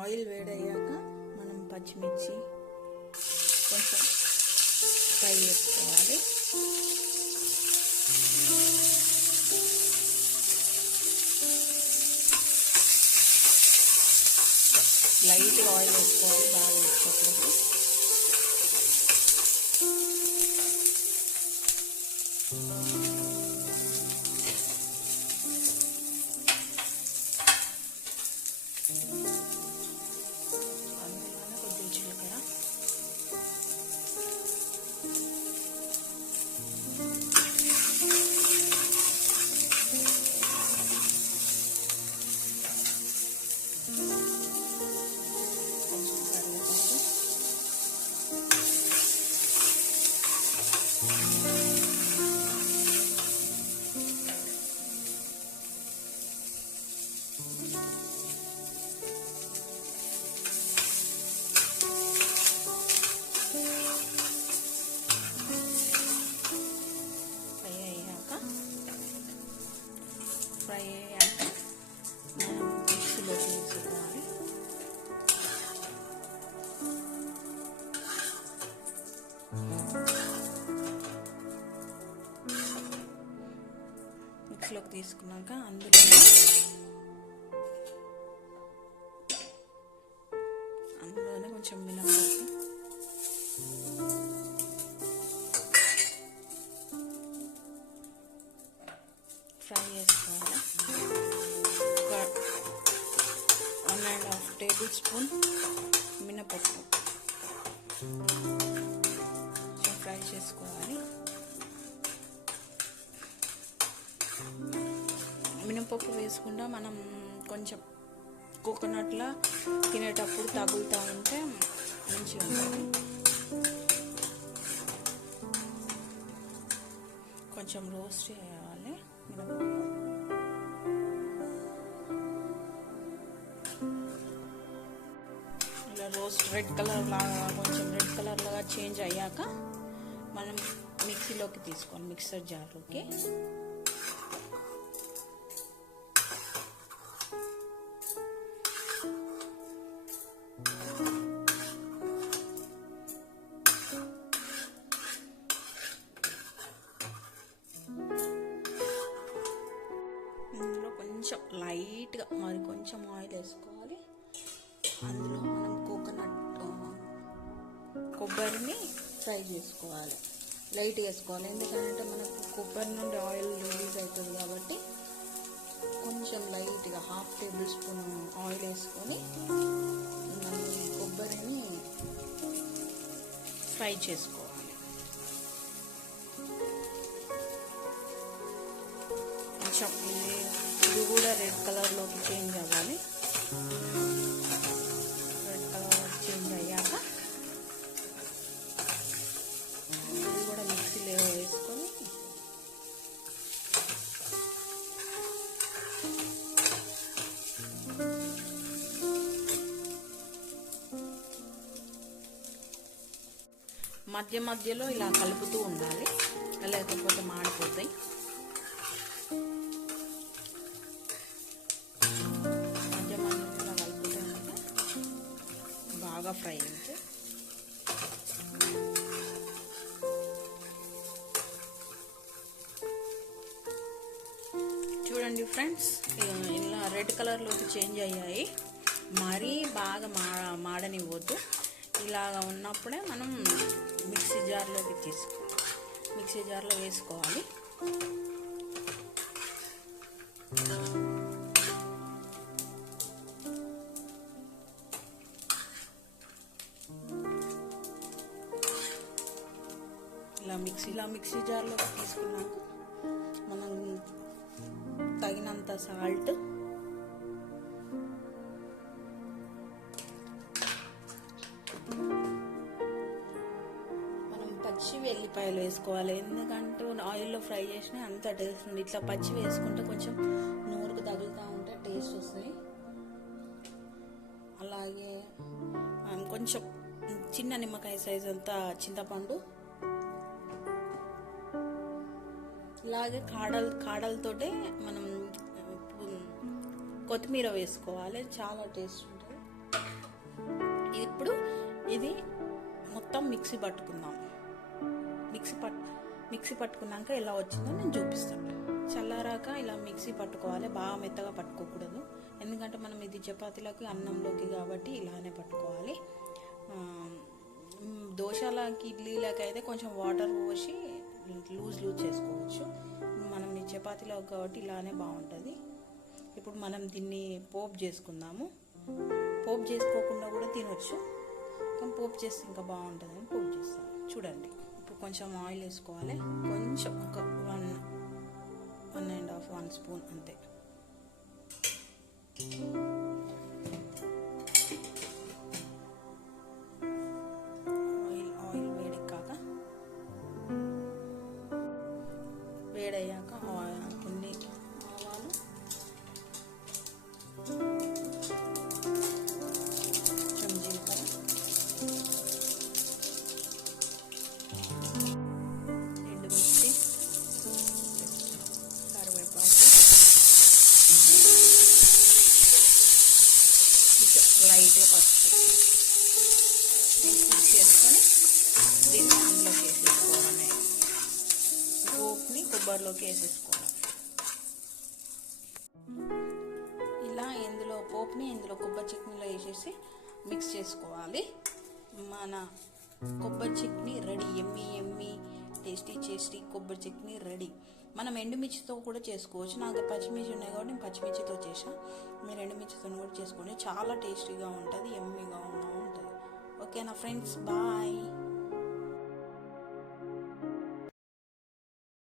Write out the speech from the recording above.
Oil వేడయ్యాక మనం పచ్చిమిర్చి కొంచెం ఫ్రై చేసుకోవాలి. లైట్గా ఆయిల్ వేసుకోవాలి బాగా వేసుకోకూడదు. ఫ్రై తీసుకున్నాక అందులో అందులోనే కొంచెం మినపప్పు ఫ్రై చేసుకోవాలి. ఒక one and half table spoon మినపప్పు. ఫ్రై చేసుకోవాలి. మినపప్పు వేసుకుంటా మనం కొంచెం కోకోనట్లా తినేటప్పుడు తగులుతూ ఉంటే మంచిగా ఉంటుంది. కొంచెం రోస్ట్ చేయాలి ఇలా రోస్ట్ రెడ్ కలర్ లాగా కొంచెం రెడ్ కలర్ లాగా చేంజ్ అయ్యాక మనం మిక్సీలోకి తీసుకోవాలి మిక్సర్ జార్లోకి. కొంచెం ఆయిల్ వేసుకోవాలి. అందులో మనం కోకోనట్ కొబ్బరిని ఫ్రై చేసుకోవాలి. లైట్ వేసుకోవాలి. ఎందుకంటే మనకు కొబ్బరి నుండి ఆయిల్ రిలీజ్ అవుతుంది కాబట్టి కొంచెం లైట్గా హాఫ్ టేబుల్ స్పూన్ ఆయిల్ వేసుకొని మనం కొబ్బరిని ఫ్రై చేసుకోవాలి. మధ్య మధ్యలో ఇలా కలుపుతూ ఉండాలి. లేకపోతే మాడిపోతాయి. మధ్య మధ్యలో ఇలా కలుపుతూ ఉంటే బాగా ఫ్రై అయితే చూడండి ఫ్రెండ్స్ ఇలా రెడ్ కలర్లోకి చేంజ్ అయ్యాయి. మరీ బాగా మా మాడనివ్వద్దు. ఇలాగ ఉన్నప్పుడే మనం మిక్సీ జార్లోకి తీసుకో మిక్సీ జార్లో వేసుకోవాలి. ఇలా మిక్సీ ఇలా మిక్సీ జార్లోకి తీసుకున్నాక మనం తగినంత సాల్ట్ పచ్చి వెల్లిపాయలు వేసుకోవాలి. ఎందుకంటే ఆయిల్లో ఫ్రై చేసిన అంత టేస్ట్ ఉంది ఇట్లా పచ్చి వేసుకుంటే కొంచెం నూరుకు తగులుతూ ఉంటే టేస్ట్ వస్తుంది. అలాగే కొంచెం చిన్న నిమ్మకాయ సైజ్ అంతా చింతపండు. ఇలాగే కాడల్ కాడలతోటే మనం కొత్తిమీర వేసుకోవాలి. చాలా టేస్ట్ ఉంటుంది. ఇప్పుడు ఇది మొత్తం మిక్సీ పట్టుకుందాం. మిక్సీ పట్ మిక్సీ పట్టుకున్నాక ఎలా వచ్చిందో నేను చూపిస్తాను. చల్లారాక ఇలా మిక్సీ పట్టుకోవాలి బాగా మెత్తగా పట్టుకోకూడదు. ఎందుకంటే మనం ఇది చపాతీలోకి అన్నంలోకి కాబట్టి ఇలానే పట్టుకోవాలి. దోశలకి ఇడ్లీలకి అయితే కొంచెం వాటర్ పోసి లూజ్ లూజ్ చేసుకోవచ్చు. మనం ఈ చపాతీలో కాబట్టి ఇలానే బాగుంటుంది. ఇప్పుడు మనం దీన్ని పోపు చేసుకుందాము. పోపు చేసుకోకుండా కూడా తినొచ్చు. కానీ పోపు చేస్తే ఇంకా బాగుంటుంది అని పోపు చేస్తాను. చూడండి. కొంచెం ఆయిల్ వేసుకోవాలి. కొంచెం ఒక one one and half one spoon అంతే. ఆయిల్ ఆయిల్ వేడెక్కాక వేడయ్యాక లైట్గా పసుపు. మిక్స్ చేసుకొని దీన్ని అందులోకి వేసేసుకోవడమే. పోప్ని కొబ్బరిలోకి వేసేసుకోవడం. ఇలా ఇందులో పోప్ని ఇందులో కొబ్బరి చట్నీలో వేసేసి మిక్స్ చేసుకోవాలి. మన కొబ్బరి చట్నీ రెడీ. ఎమ్మి ఎమ్మి టేస్టీ టేస్టీ కొబ్బరి చట్నీ రెడీ. మనం ఎండుమిర్చితో కూడా చేసుకోవచ్చు. నాకు పచ్చిమిర్చి ఉన్నాయి కాబట్టి నేను పచ్చిమిర్చితో చేసా మీరు ఎండుమిర్చితో కూడా చేసుకోండి. చాలా టేస్టీగా ఉంటుంది ఎమ్మిగా ఉంటుంది. ఓకేనా ఫ్రెండ్స్? బాయ్.